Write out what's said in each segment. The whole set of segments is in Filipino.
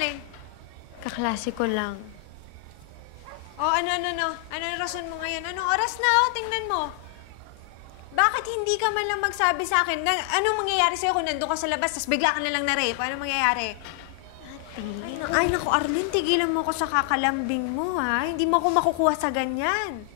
galing? Kaklase ko lang. Oh, ano yung rason mo ngayon? Anong oras na, oh? Tingnan mo. Bakit hindi ka man lang magsabi sa akin na anong mangyayari sa'yo kung nandun ka sa labas tapos bigla ka na lang na-rape? Anong mangyayari? Ay, naku, Arlene, tigilan mo ko sa kakalambing mo, ha? Hindi mo ako makukuha sa ganyan.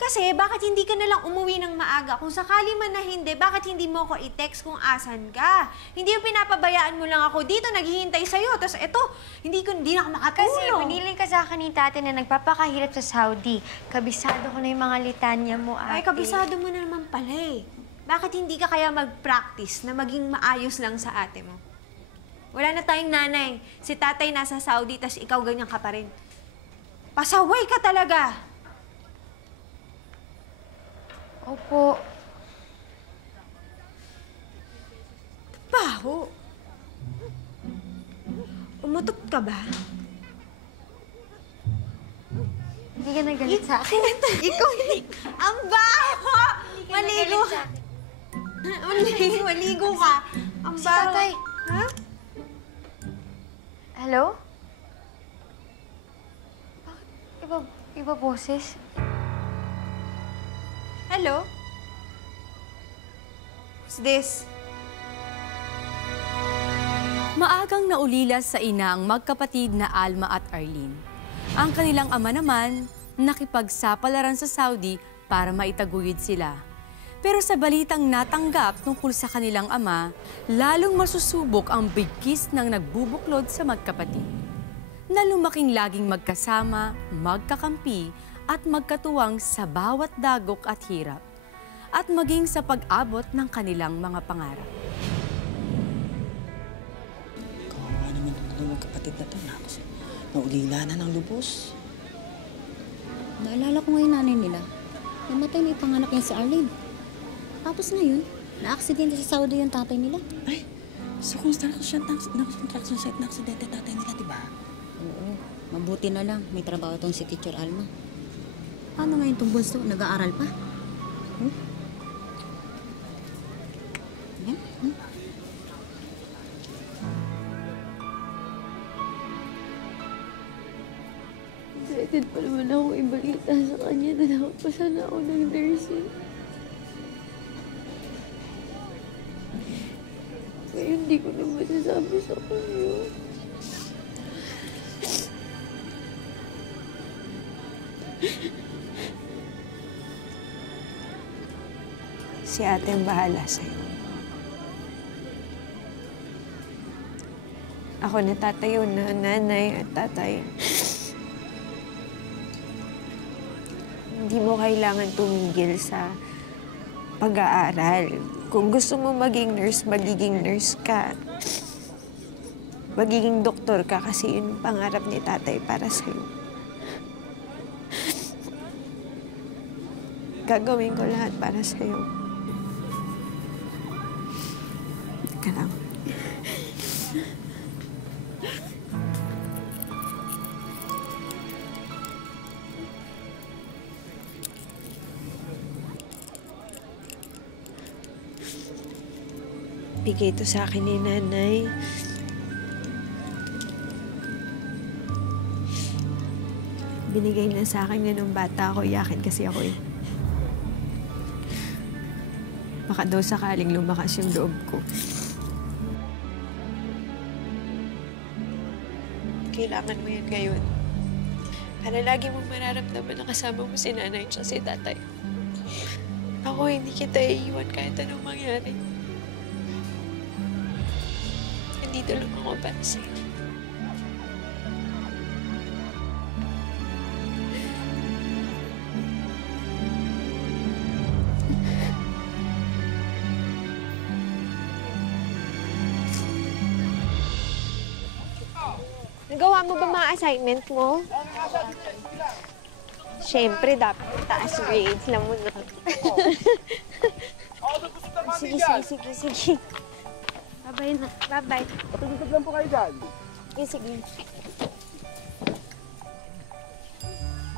Kasi, bakit hindi ka na lang umuwi ng maaga? Kung sakali man na hindi, bakit hindi mo ako i-text kung asan ka? Hindi yung pinapabayaan mo lang ako dito, naghihintay sa'yo. Tapos eto, hindi na ako makatulog. Kasi piniling ka sa akin ni tate na nagpapakahirap sa Saudi. Kabisado ko na yung mga litanya mo, ate. Ay, kabisado mo na naman pala eh. Bakit hindi ka kaya mag-practice na maging maayos lang sa ate mo? Wala na tayong nanay. Si tatay nasa Saudi, tas ikaw ganyan ka pa rin. Pasaway ka talaga! Opo. Baho! Umutot ka ba? Hindi ka nagalit sa akin. Ikaw hindi. Ang baho! Maligo. Maligo ka. Ang baho. Si tatay. Ha? Hello? Bakit iba boses? Hello? Who's this? Maagang naulila sa ina ang magkapatid na Alma at Arlene. Ang kanilang ama naman, nakipagsapalaran sa Saudi para maitaguyod sila. Pero sa balitang natanggap tungkol sa kanilang ama, lalong masusubok ang bigkis ng nagbubuklod sa magkapatid. Na lumaking laging magkasama, magkakampi, at magkatuwang sa bawat dagok at hirap, at maging sa pag-abot ng kanilang mga pangarap. Kawawa naman itong magkapatid na ito. Naulila na ng lubos. Naalala ko ngayon nanay nila. Namatay na ipanganak niya si Arlene. Tapos ngayon, na-aksidente sa Saudi yung tatay nila. Ay, so kung construction site na aksidente tatay nila, di ba? Oo, mabuti na lang. May trabaho tong si Teacher Alma. Paano ngayon itong bunso? Nag-aaral pa? Yan? Excited pa naman ako ibalita sa kanya na nakapasa na ako ng nursing. Ngayon, hindi ko na masasabi sa kanya. Si ate ang bahala sa'yo. Ako natatayo na nanay at tatay. Hindi mo kailangan tumigil sa pag-aaral. Kung gusto mo maging nurse ka. Magiging doktor ka kasi yun ang pangarap ni tatay para sa'yo. Gagawin ko lahat para sa'yo. Ka lang. Bigay ito sa akin ni nanay. Binigay na sa akin yan nung bata ako. Iyakin kasi ako eh. Baka daw sakaling lumakas yung loob ko. Kailangan mo yan ngayon. Para lagi mong mararamdaman na kasama mo si nanay at si tatay. Ako, hindi kita iiwan kahit anong mangyari. Nandito lang ako para sa'yo. Nagawa mo ba mga assignment mo? Siyempre, dapat taas grades na muna. Sige. Bye-bye na. Bye-bye. Patugtog lang po kayo dyan. Sige.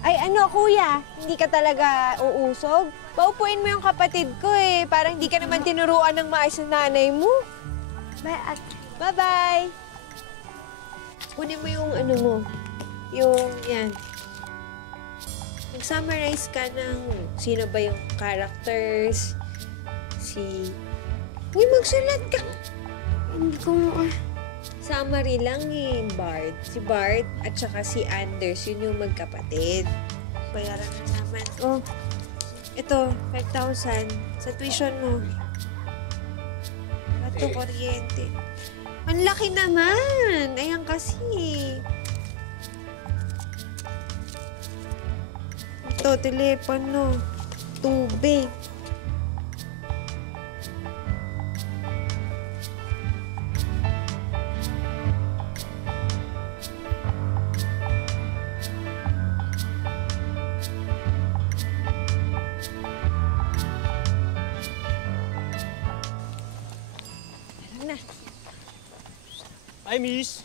Ay, ano, kuya? Hindi ka talaga uusog? Paupuin mo yung kapatid ko eh. Parang hindi ka naman tinuruan ng maayos ng nanay mo. Bye, at Bye-bye. kunin mo yung ano mo. Yung, yan. Mag-summarize ka ng sino ba yung characters, Uy, magsulat ka! Hindi ko Summary lang eh, Bart. Si Bart at saka si Anders, yun yung magkapatid. Bayaran na naman. Oh, ito, 5,000 sa tuition mo. Ito, kuryente. Ang laki naman! Ayan kasi. Ito, telepono. Tubig. Na. Hi, miss.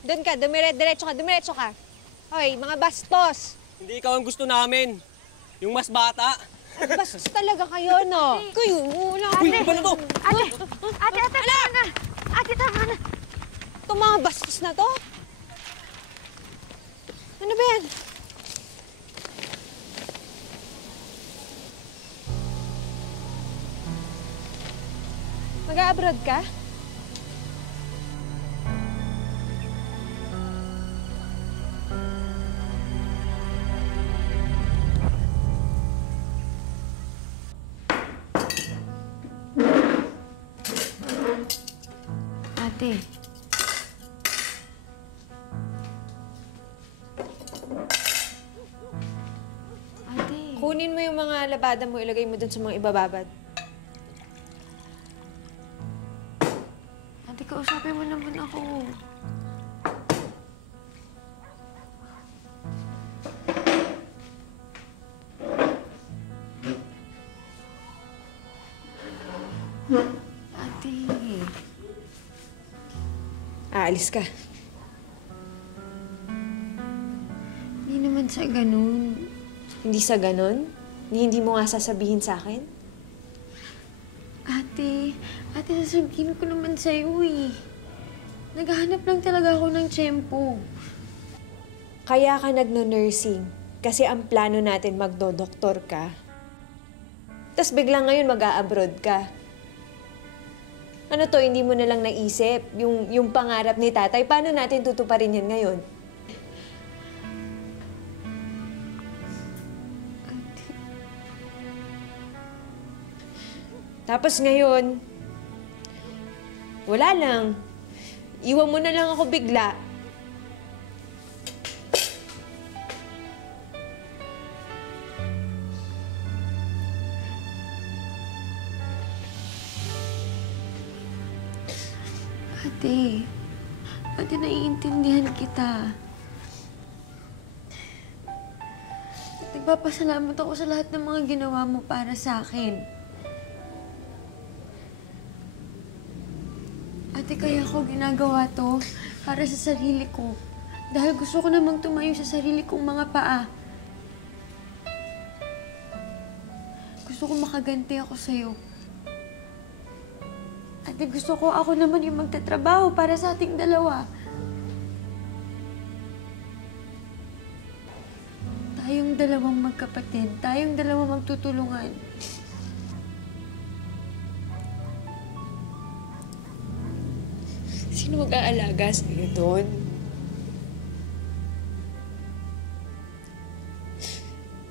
Doon ka, dumiretso ka. Hoy, mga bastos! Hindi ikaw ang gusto namin. Yung mas bata. Bastos talaga kayo, no? Kayo, wala. Uy, iba na to! Ate, tama na! Ate, tama na! Itong mga bastos na to? Ano ba yan? Mag-a-abroad ka? Ate. Ate. Kunin mo yung mga labada mo, ilagay mo dun sa mga ibababad. Ate, kausapin mo naman ako. Ate. Aalis ka. Hindi naman sa ganun. Hindi sa ganon? Hindi mo nga sasabihin sa akin? Ate, sasabihin ko naman sa'yo eh. Naghahanap lang talaga ako ng tiyempo. Kaya ka nagno-nursing. Kasi ang plano natin magdo-doktor ka. Tapos biglang ngayon mag-a-abroad ka. Ano to, hindi mo na lang naisip? Yung pangarap ni tatay, paano natin tutuparin yan ngayon? Tapos ngayon, wala lang. Iwan mo na lang ako bigla. Ate, naiintindihan kita. Nagpapasalamat ako sa lahat ng mga ginawa mo para sa akin. Ate, kaya ko ginagawa to para sa sarili ko. Dahil gusto ko namang tumayo sa sarili kong mga paa. Gusto ko makaganti ako sa'yo. Ate, gusto ko ako naman yung magtatrabaho para sa ating dalawa. Tayong dalawang magkapatid, tayong dalawang magtutulungan. Sino mag-aalaga sa'yo doon?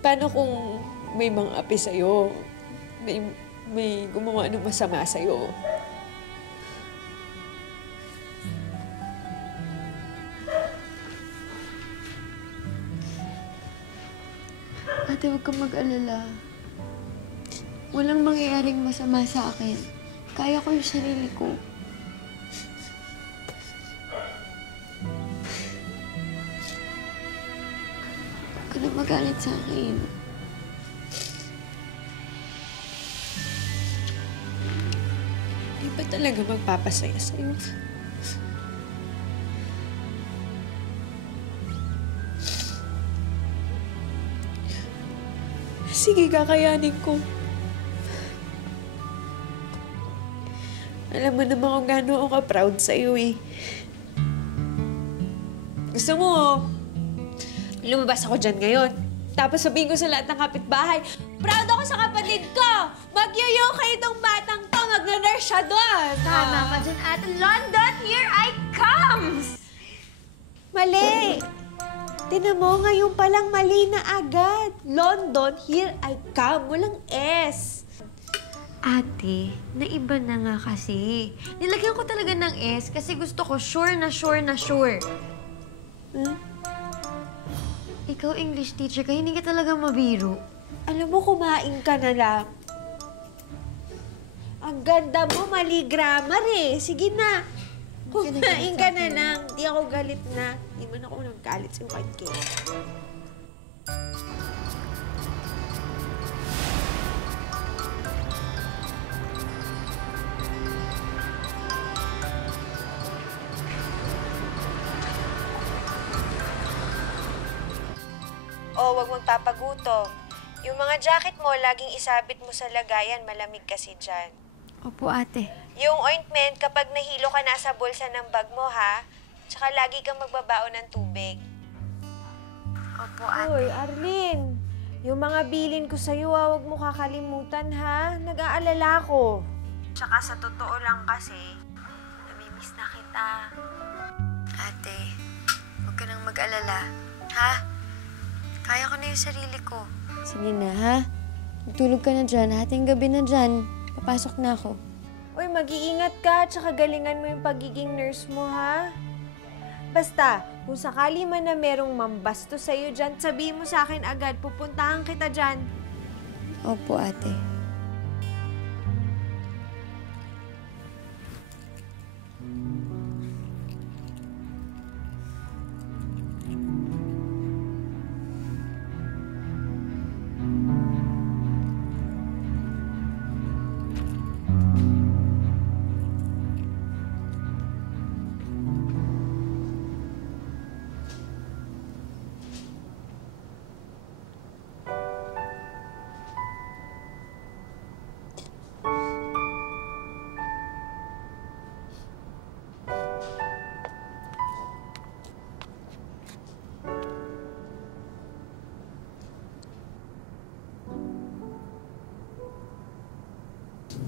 Paano kung may mga api sa'yo? May gumawa ng masama sa'yo? Ate, huwag kang mag-alala. Walang mangyayaring masama sa akin. Kaya ko yung sarili ko. Huwag ka na magalit sa akin. Di ba talaga magpapasaya sa'yo? Sige, kakayanin ko. Alam mo naman kung gaano ako ka-proud sa'yo eh. Gusto mo, lumabas ako dyan ngayon. Tapos sabihin ko sa lahat ng kapitbahay, proud ako sa kapatid ko! Mag-yoyoka itong batang to, mag-nurse siya doon! Tama ka dyan, Ate London. Here I comes! Mali! Tinan mo, ngayon palang mali na agad. London, here I come. Walang S. Ate, naiba na nga kasi. Nilagyan ko talaga ng S kasi gusto ko sure na sure na sure. Ikaw, English teacher ka, hindi ka talaga mabiro. Alam mo, kumain ka na lang. Ang ganda mo, mali grammar eh. Sige na. Kumain ka na lang. Di ako galit na. Di man ako naggalit sa white cake. Oh, wag mong papagutom. Yung mga jacket mo, laging isabit mo sa lagayan. Malamig kasi dyan. Opo, ate. Yung ointment, kapag nahilo ka nasa bulsa ng bag mo, ha? Tsaka lagi kang magbabaon ng tubig. Opo, Uy, Arlene. Yung mga bilin ko sa'yo, huwag mo kakalimutan, ha? Nag-aalala ko. Tsaka sa totoo lang kasi, namimiss na kita. Ate, huwag ka nang mag-alala. Ha? Kaya ko na yung sarili ko. Sige na, ha? Tulog ka na dyan. Hating gabi na dyan. Papasok na ako. Uy, mag-iingat ka, tsaka galingan mo yung pagiging nurse mo, ha? Basta, kung sakali man na merong mambasto sa'yo dyan, sabihin mo sa akin agad, pupuntahan kita dyan. Opo, ate.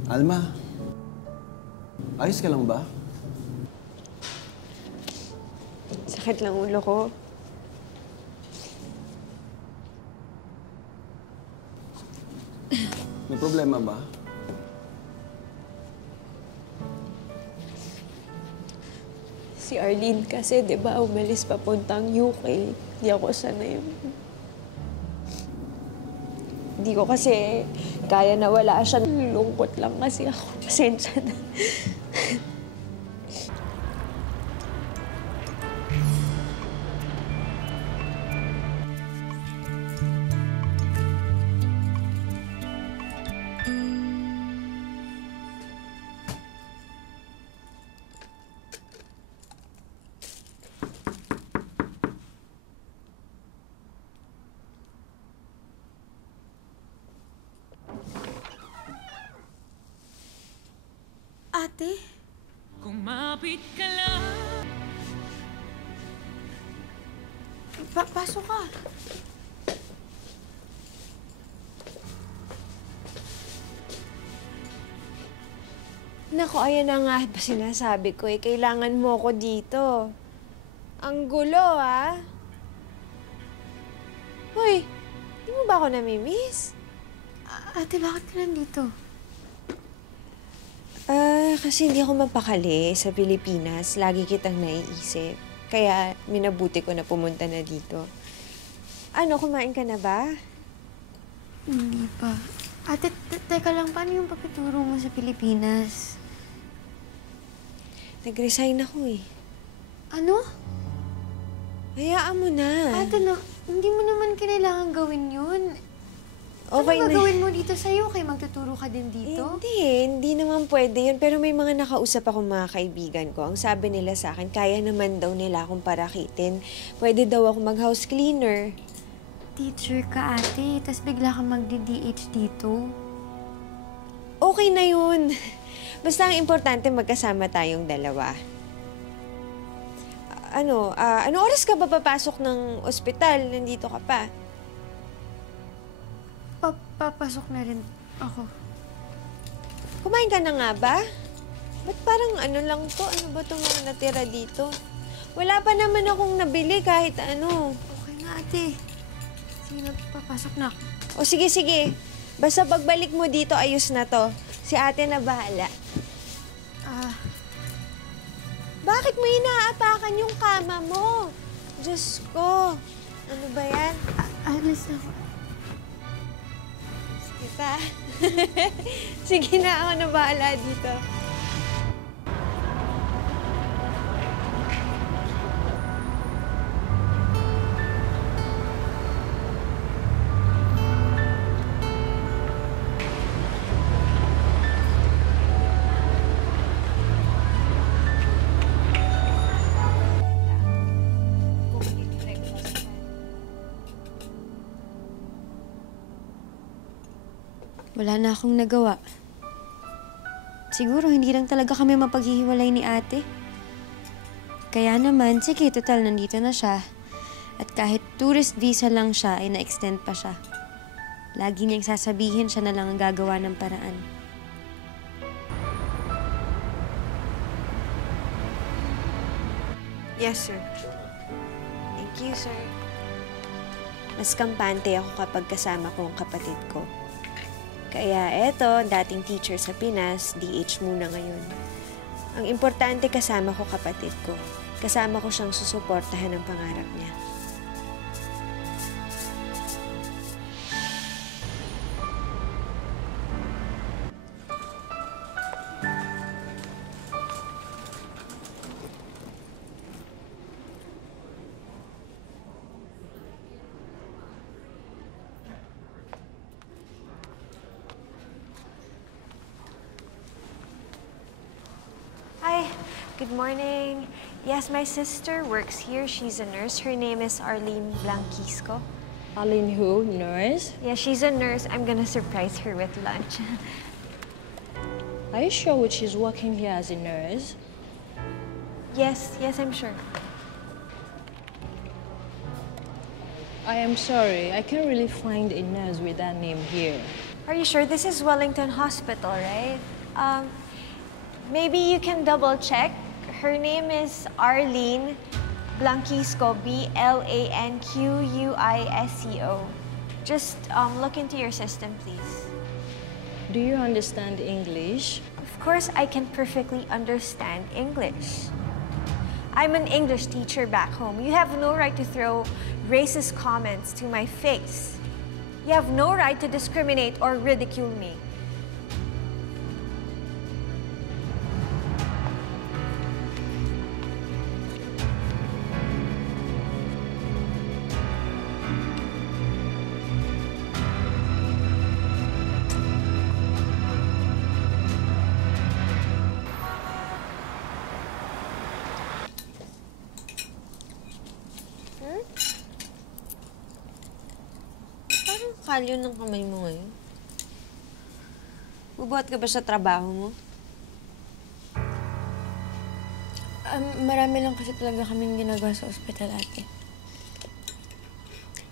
Alma, ayos ka lang ba? Sakit lang ulo ko. May problema ba? Si Arlene kasi, di ba, umalis papuntang UK. Hindi ako sanay. Hindi ko kasi kaya na wala siya. Lungkot lang kasi ako. Pasensya na. Ate? Kumapit ka lang. Pasok ka. Naku, ayan na nga ba sinasabi ko eh. Kailangan mo ko dito. Ang gulo, ah. Hoy, di mo ba ako namimiss? Ate, bakit ka nandito? Kasi hindi ako mapakali sa Pilipinas. Lagi kitang naiisip. Kaya minabuti ko na pumunta na dito. Ano, kumain ka na ba? Hindi pa. Ate, teka lang, paano yung papituro mo sa Pilipinas? Nag-resign ako eh. Ano? Hayaan mo na. Ate, hindi mo naman kailangan gawin yun. Okay ano na. gagawin mo dito sa'yo? Kaya magtuturo ka din dito? Hindi naman pwede yun. Pero may mga nakausap akong mga kaibigan ko. Ang sabi nila sa akin, kaya naman daw nila akong parakitin. Pwede daw ako mag-house cleaner. Teacher ka, ate. Tapos bigla ka magdi-DH dito. Okay na yun. Basta ang importante magkasama tayong dalawa. Ano oras ka ba papasok ng ospital? Nandito ka pa. Papasok na rin ako. Kumain ka na nga ba? Ba't parang ano lang to? Ano ba itong mga natira dito? Wala pa naman akong nabili kahit ano. Okay na, ate. Sige na, papasok na ako. O sige, sige. Basta pagbalik mo dito, ayos na to. Si ate na bahala. Bakit mo inaapakan yung kama mo? Diyos ko. Ano ba yan? Alis na ako. Sige pa. Sige na, ako na bahala dito. Wala na akong nagawa. Siguro hindi lang talaga kami mapaghihiwalay ni ate. Kaya naman, sige, total, nandito na siya. At kahit tourist visa lang siya, ay na-extend pa siya. Lagi niyang sasabihin siya na lang ang gagawa ng paraan. Yes, sir. Thank you, sir. Mas kampante ako kapag kasama ko ang kapatid ko. Kaya eto, dating teacher sa Pinas, DH muna ngayon. Ang importante kasama ko kapatid ko. Kasama ko siyang susuportahan ng pangarap niya. Hi, good morning. Yes, my sister works here. She's a nurse. Her name is Arlene Blanquisco. Arlene who? Nurse? Yeah, she's a nurse. I'm gonna surprise her with lunch. Are you sure she's working here as a nurse? Yes, I'm sure. I am sorry, I can't really find a nurse with that name here. Are you sure? This is Wellington Hospital, right? Maybe you can double check. Her name is Arlene Blanquisco, Blanquisco. Just look into your system, please. Do you understand English? Of course, I can perfectly understand English. I'm an English teacher back home. You have no right to throw racist comments to my face. You have no right to discriminate or ridicule me. Parang kalyo ng kamay mo ngayon. Bubuhat ka ba sa trabaho mo? Marami lang kasi talaga kaming ginagawa sa ospital, ate.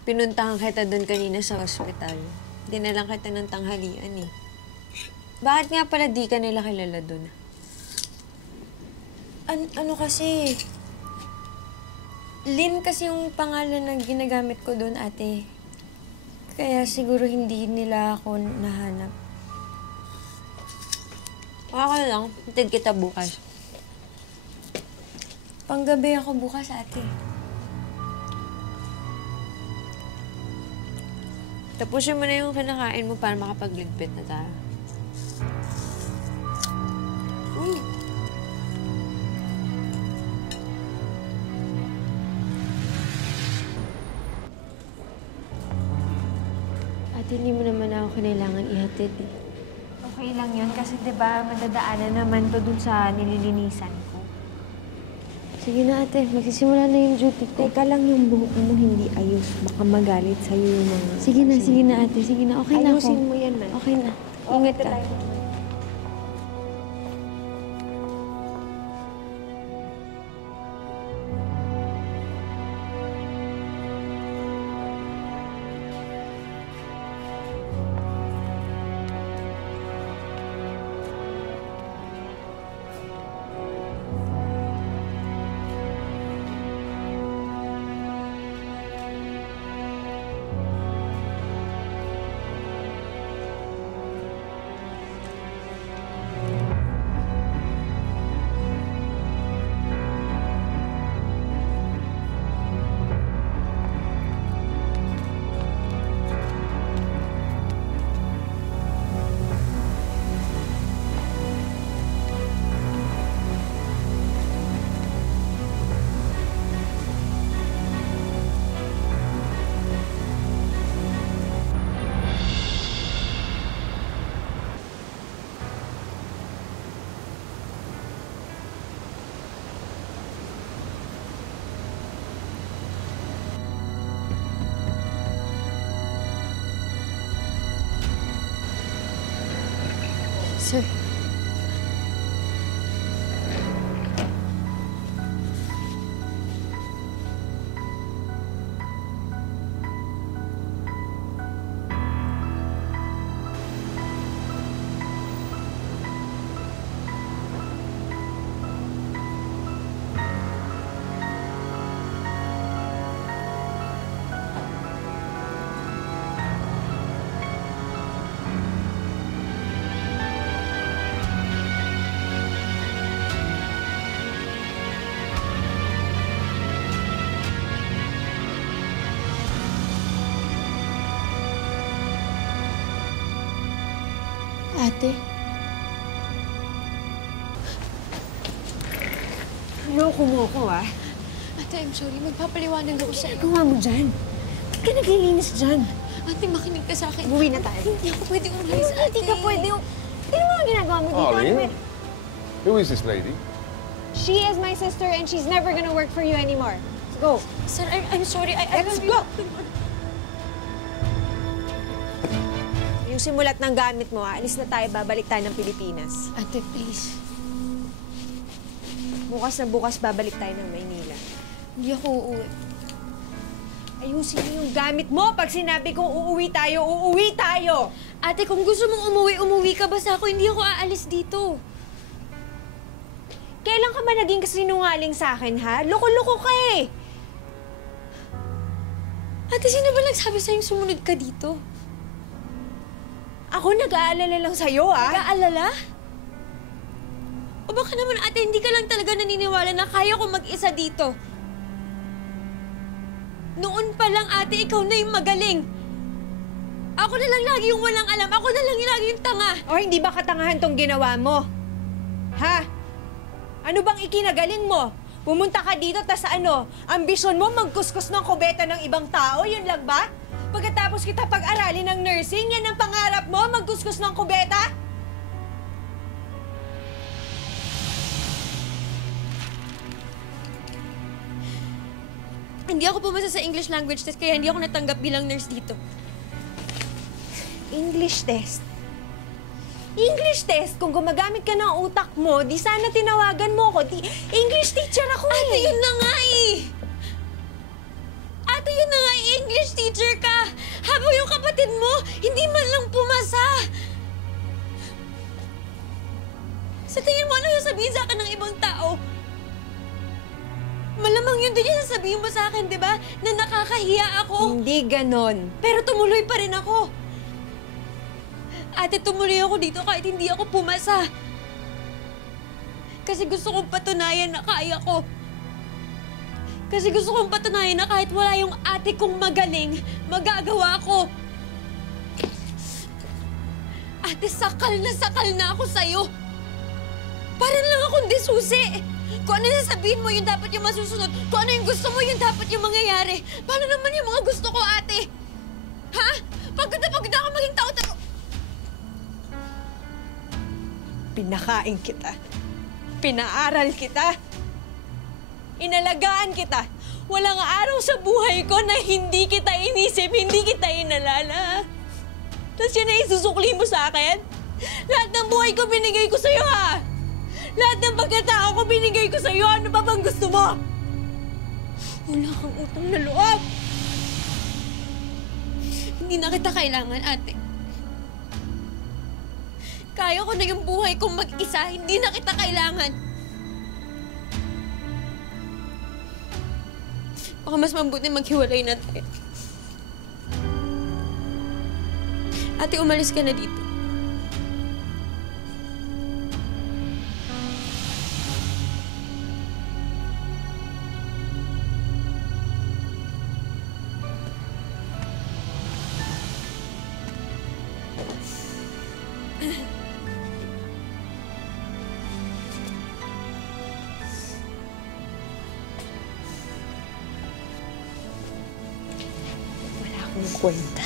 Pinuntahan kita doon kanina sa ospital. Dinalang kita ng tanghalian eh. Bakit nga pala di ka nila kilala doon? Ano kasi... Lynn kasi yung pangalan na ginagamit ko doon, ate. Kaya siguro hindi nila ako nahanap. Okay lang. Hintid kita bukas. Panggabi ako bukas, ate. Tapusin mo na yung kinakain mo para makapagligpit na tayo. Ate, hindi mo naman ako kailangan ihatid eh. Okay lang yun kasi 'di ba madadaanan naman to dun sa nililinisan ko. Sige na, ate. Magsisimula na yung duty ko. Teka lang yung buhok mo hindi ayos. Baka magalit sa'yo yung mga... Sige na, ate. Sige na. Okay na ako. Ayusin mo yan, man. Okay na. Ingat ka. sir. Ate, Loko mo ko, ah. ate, I'm sorry. Magpapaliwanag ako sa'yo. Gawa mo dyan. Ba't ka naglilinis dyan? Ate, makinig ka sa akin. Umuwi na tayo. Hindi ako pwede umalis, ate. Hindi ka pwede. Ano mga ginagawa mo dito? Arlene? Who is this lady? She is my sister and she's never gonna work for you anymore. Let's go. Sir, I'm sorry. Let's go! Yung simulat ng gamit mo, alis na tayo, babalik tayo ng Pilipinas. Ate, please. Bukas na bukas, babalik tayo ng Maynila. Hindi ako uuwi. Ayusin mo yung gamit mo. Pag sinabi kong uuwi tayo, uuwi tayo! Ate, kung gusto mong umuwi, umuwi ka. Basta ako, hindi ako aalis dito. Kailan ka ba naging kasinungaling sa akin, ha? Loko-loko ka eh! Ate, sino ba nagsabi sa'yong sumunod ka dito? Ako nag-aalala lang sa'yo, ha? Nag-aalala? O baka naman, ate, hindi ka lang talaga naniniwala na kaya ko mag-isa dito. Noon pa lang, ate, ikaw na yung magaling. Ako na lang lagi yung walang alam. Ako na lang yung lagi yung tanga. O hindi ba katangahan tong ginawa mo? Ha? Ano bang ikinagaling mo? Pumunta ka dito, tas ano? Ambisyon mo magkuskus ng kubeta ng ibang tao? Yun lang ba? Pagkatapos kita pag-aralin ng nursing, yan ang pangarap mo? Magkuskus ng kubeta? Hindi ako pumasa sa English language test, kaya hindi ako natanggap bilang nurse dito. English test? English test? Kung gumagamit ka ng utak mo, di sana tinawagan mo ko. English teacher ako eh. Ate, yun na nga eh! Ate, yun na nga eh! English teacher ka! Habang yung kapatid mo, hindi man lang pumasa! Sa tingin mo, ano sasabihin sa akin ng ibang tao? Malamang yun din yung sasabihin mo sa akin, di ba? Na nakakahiya ako. Hindi ganon. Pero tumuloy pa rin ako. Ate, tumuloy ako dito kahit hindi ako pumasa. Kasi gusto kong patunayan na kaya ko. Kasi gusto kong patunayan na kahit wala yung ate kong magaling, magagawa ko. Ate, sakal na ako sa'yo. Parang lang akong disusi. Kung ano sasabihin mo, yun dapat yung masusunod. Kung ano yung gusto mo, yun dapat yung mangyayari. Paano naman yung mga gusto ko, ate? Ha? Pagod na ako maging tao-tao. Pinakain kita. Pinaaral kita. Inalagaan kita. Walang araw sa buhay ko na hindi kita inisip, hindi kita inalala. Tapos yun na isusukli mo sa akin? Lahat ng buhay ko binigay ko sa'yo, ha? Lahat ng pagkatao ko binigay ko sa'yo. Ano pa bang gusto mo? Wala kang utang na loob. Hindi na kita kailangan, ate. Kaya ko na yung buhay kong mag-isa. Hindi na kita kailangan. Baka mas mabuti maghiwalay na tayo. Ate, umalis ka na dito. Wala akong kwenta.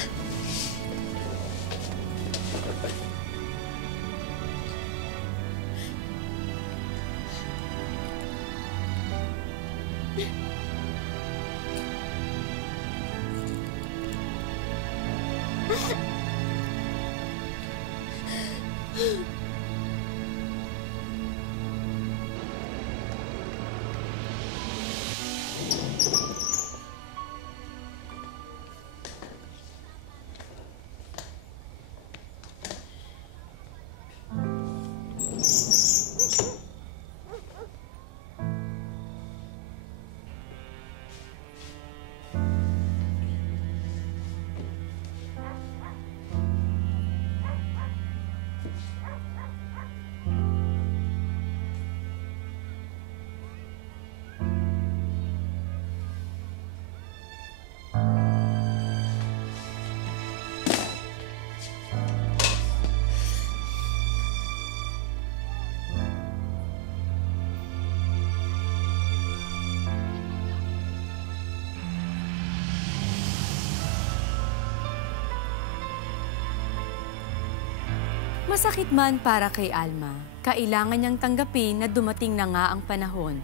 Masakit man para kay Alma, kailangan niyang tanggapin na dumating na nga ang panahon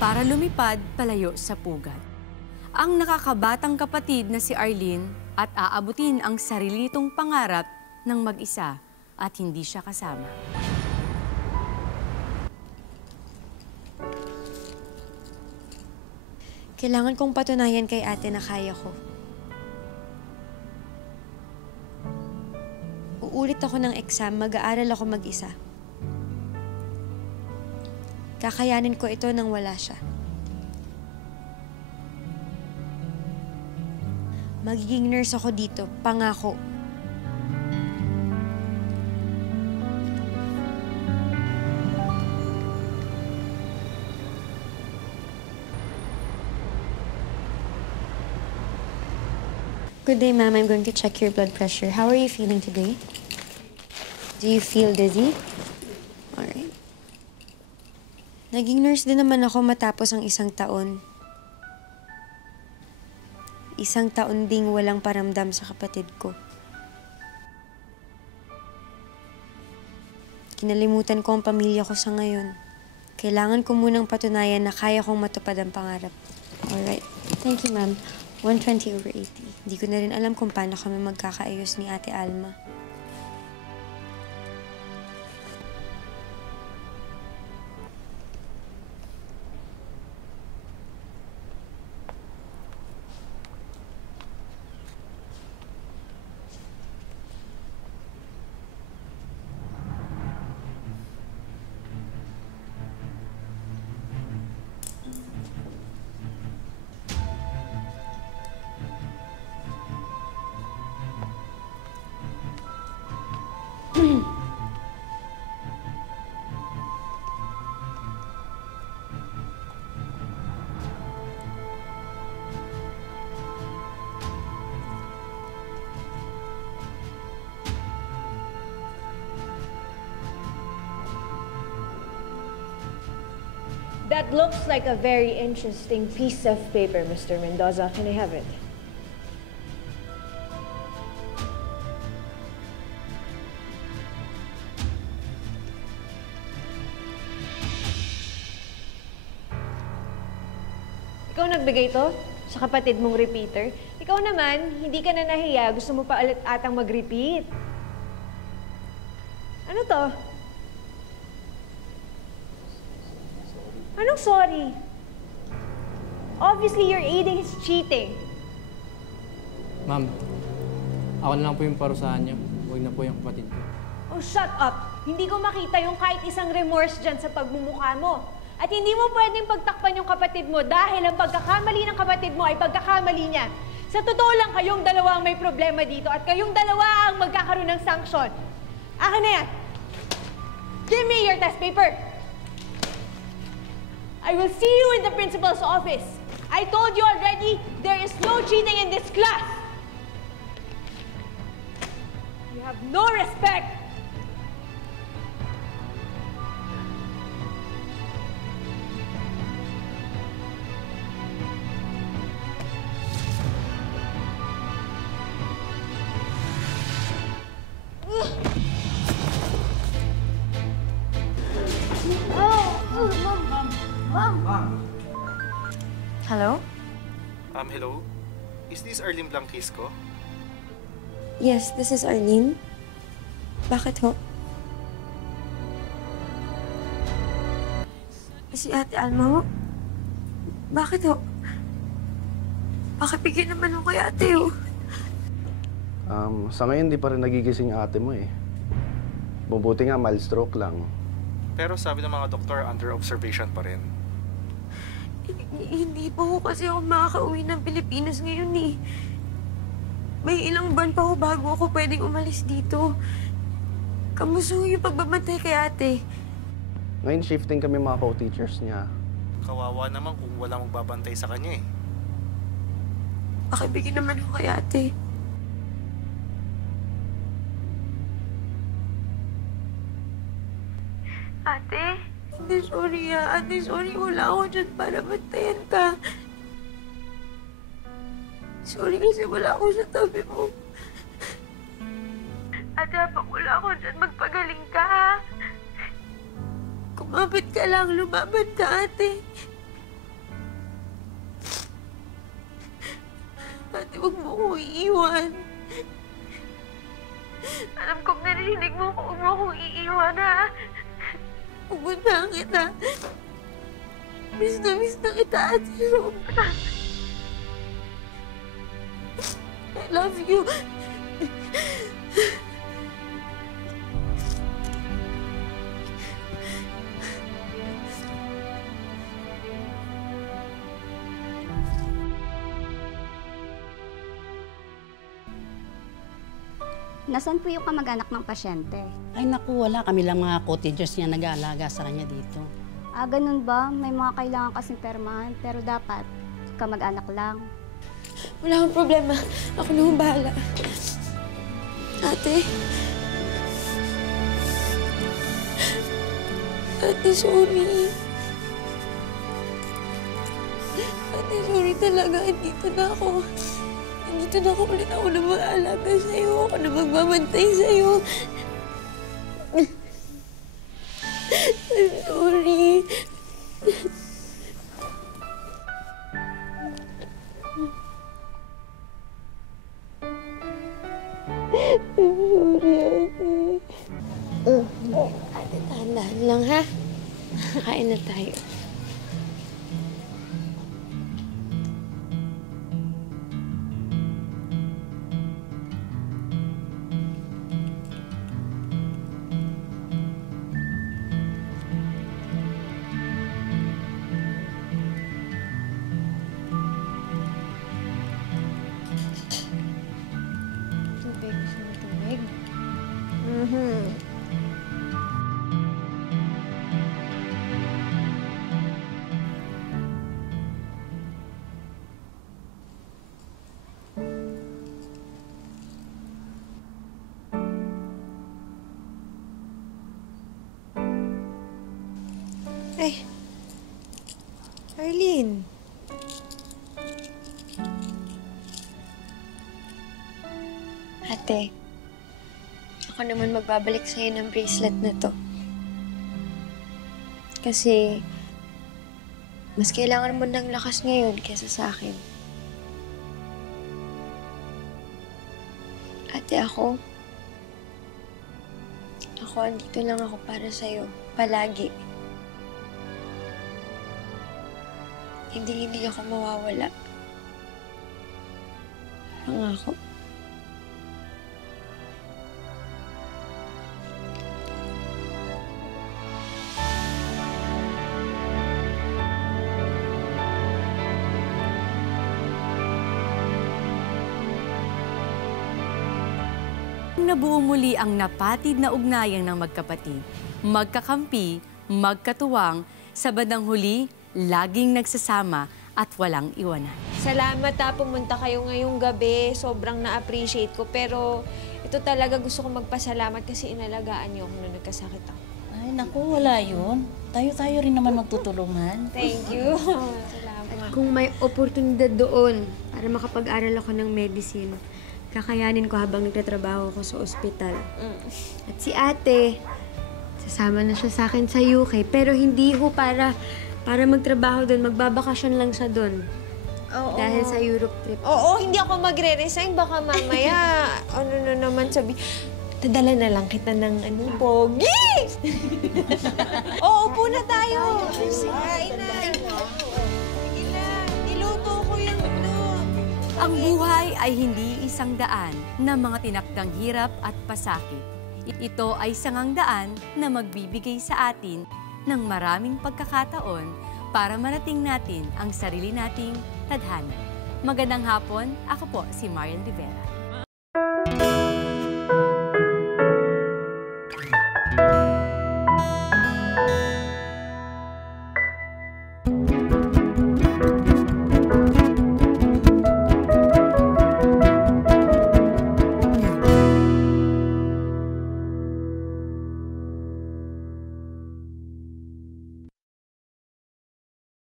para lumipad palayo sa pugad. Ang nakakabatang kapatid na si Arlene at aabutin ang sarili nitong pangarap ng mag-isa at hindi siya kasama. Kailangan kong patunayan kay ate na kaya ko. Uulit ako ng exam, mag-aaral ako mag-isa. Kakayanin ko ito nang wala siya. Magiging nurse ako dito, pangako. Good day, ma'am. I'm going to check your blood pressure. How are you feeling today? Do you feel dizzy? Alright. Naging nurse din naman ako matapos ang 1 taon. 1 taon ding walang paramdam sa kapatid ko. Kinalimutan ko ang pamilya ko sa ngayon. Kailangan ko munang patunayan na kaya kong matupad ang pangarap. Alright. Thank you, ma'am. 120/80. Hindi ko na rin alam kung paano kami magkakaayos ni Ate Alma. That looks like a very interesting piece of paper, Mr. Mendoza. Can I have it? Ikaw nagbigay to sa kapatid mong repeater. Ikaw naman, hindi ka na nahiya. Gusto mo pa ulit atang mag-repeat. Ano to? Anong sorry? Obviously, you're aiding his cheating. Ma'am, ako na lang po yung parusahan niyo. Huwag na po yung kapatid ko. Oh, shut up! Hindi ko makita yung kahit isang remorse dyan sa pagmumukha mo. At hindi mo pwedeng pagtakpan yung kapatid mo dahil ang pagkakamali ng kapatid mo ay pagkakamali niya. Sa totoo lang, kayong dalawa ang may problema dito at kayong dalawa ang magkakaroon ng sanksyon. Akin na yan! Give me your test paper! I will see you in the principal's office. I told you already, there is no cheating in this class. You have no respect. Hello? Hello? Is this Arlene Blanquisco? Yes, this is Arlene. Bakit ho? Si Ate Alma ho? Bakit ho? Pakibigyan naman ho kay ate ho. Sa ngayon, di pa rin nagigising ate mo eh. Mabuti nga, mild stroke lang. Pero sabi ng mga doktor, under observation pa rin. Hindi pa ho kasi ako makakauwi ng Pilipinas ngayon eh. May ilang buwan pa ho bago ako pwedeng umalis dito. Kamusta ho yung pagbabantay kay ate? Ngayon, shifting kami mga co-teachers niya. Kawawa naman kung wala magbabantay sa kanya eh. Pakibigyan naman ho kay ate. Ate? Hindi, sorry ah. Ate, sorry. Wala ako dyan para bantayan ka. Sorry kasi wala ako sa tabi mo. Ate, habang wala ako dyan, magpagaling ka, ha? Kumapit ka lang, lumaban ka, ate. Ate, huwag mo akong iiwan. Alam kong narinig mo ko, huwag mo akong iiwan, ha? Pupuntahan kita. Miss na kita, ate. Sobra. I love you. Nasaan po yung kamag-anak ng pasyente? Ay naku, wala. Kami lang mga cottagers niya nag-aalaga sa kanya dito. Ah, ganun ba? May mga kailangan kasing permahan, pero dapat kamag-anak lang. Wala akong problema. Ako na ang bahala. Ate. Ate, sorry. Ate, sorry talaga. Andito na ako. Andito na ako ulit. Ako na mag-aalaga sa'yo. Ako na magbabantay sa'yo. I'm sorry. Ate, tahan-tahan lang, ha? Kain na tayo. Tubig, gusto mo tubig? Ay, Arlene. Ate, ako naman magbabalik sa'yo ng bracelet na to. Kasi, mas kailangan mo ng lakas ngayon kaysa sa akin. Ate, ako andito lang ako para sa'yo. Palagi. Hindi ako mawawala. Pangako. Nabuo muli ang napatid na ugnayan ng magkapatid, magkakampi, magkatuwang, sa bandang huli, laging nagsasama at walang iwanan. Salamat pumunta kayo ngayong gabi. Sobrang na-appreciate ko. Pero ito talaga gusto ko magpasalamat kasi inalagaan niyo ako nung nagkasakit ako. Ay naku, wala yun. Tayo-tayo rin naman magtutulungan. Thank you. Salamat. Kung may oportunidad doon para makapag-aral ako ng medicine, kakayanin ko habang nagtatrabaho ako sa ospital. At si ate, sasama na siya sa akin sa UK, pero hindi ho para magtrabaho doon. Magbabakasyon lang siya doon. Oo. Dahil sa Europe trip. Oo, hindi ako magre-resign. Baka mamaya, ano na naman sabi, tadala na lang kita ng pogi! Oo, upo na tayo. Kain na. Sige na, niluto ko yung Ang buhay ay hindi isang daan na mga tinakdang hirap at pasakit. Ito ay sangang daan na magbibigay sa atin ng maraming pagkakataon para marating natin ang sarili nating tadhana. Magandang hapon, ako po si Marian Rivera.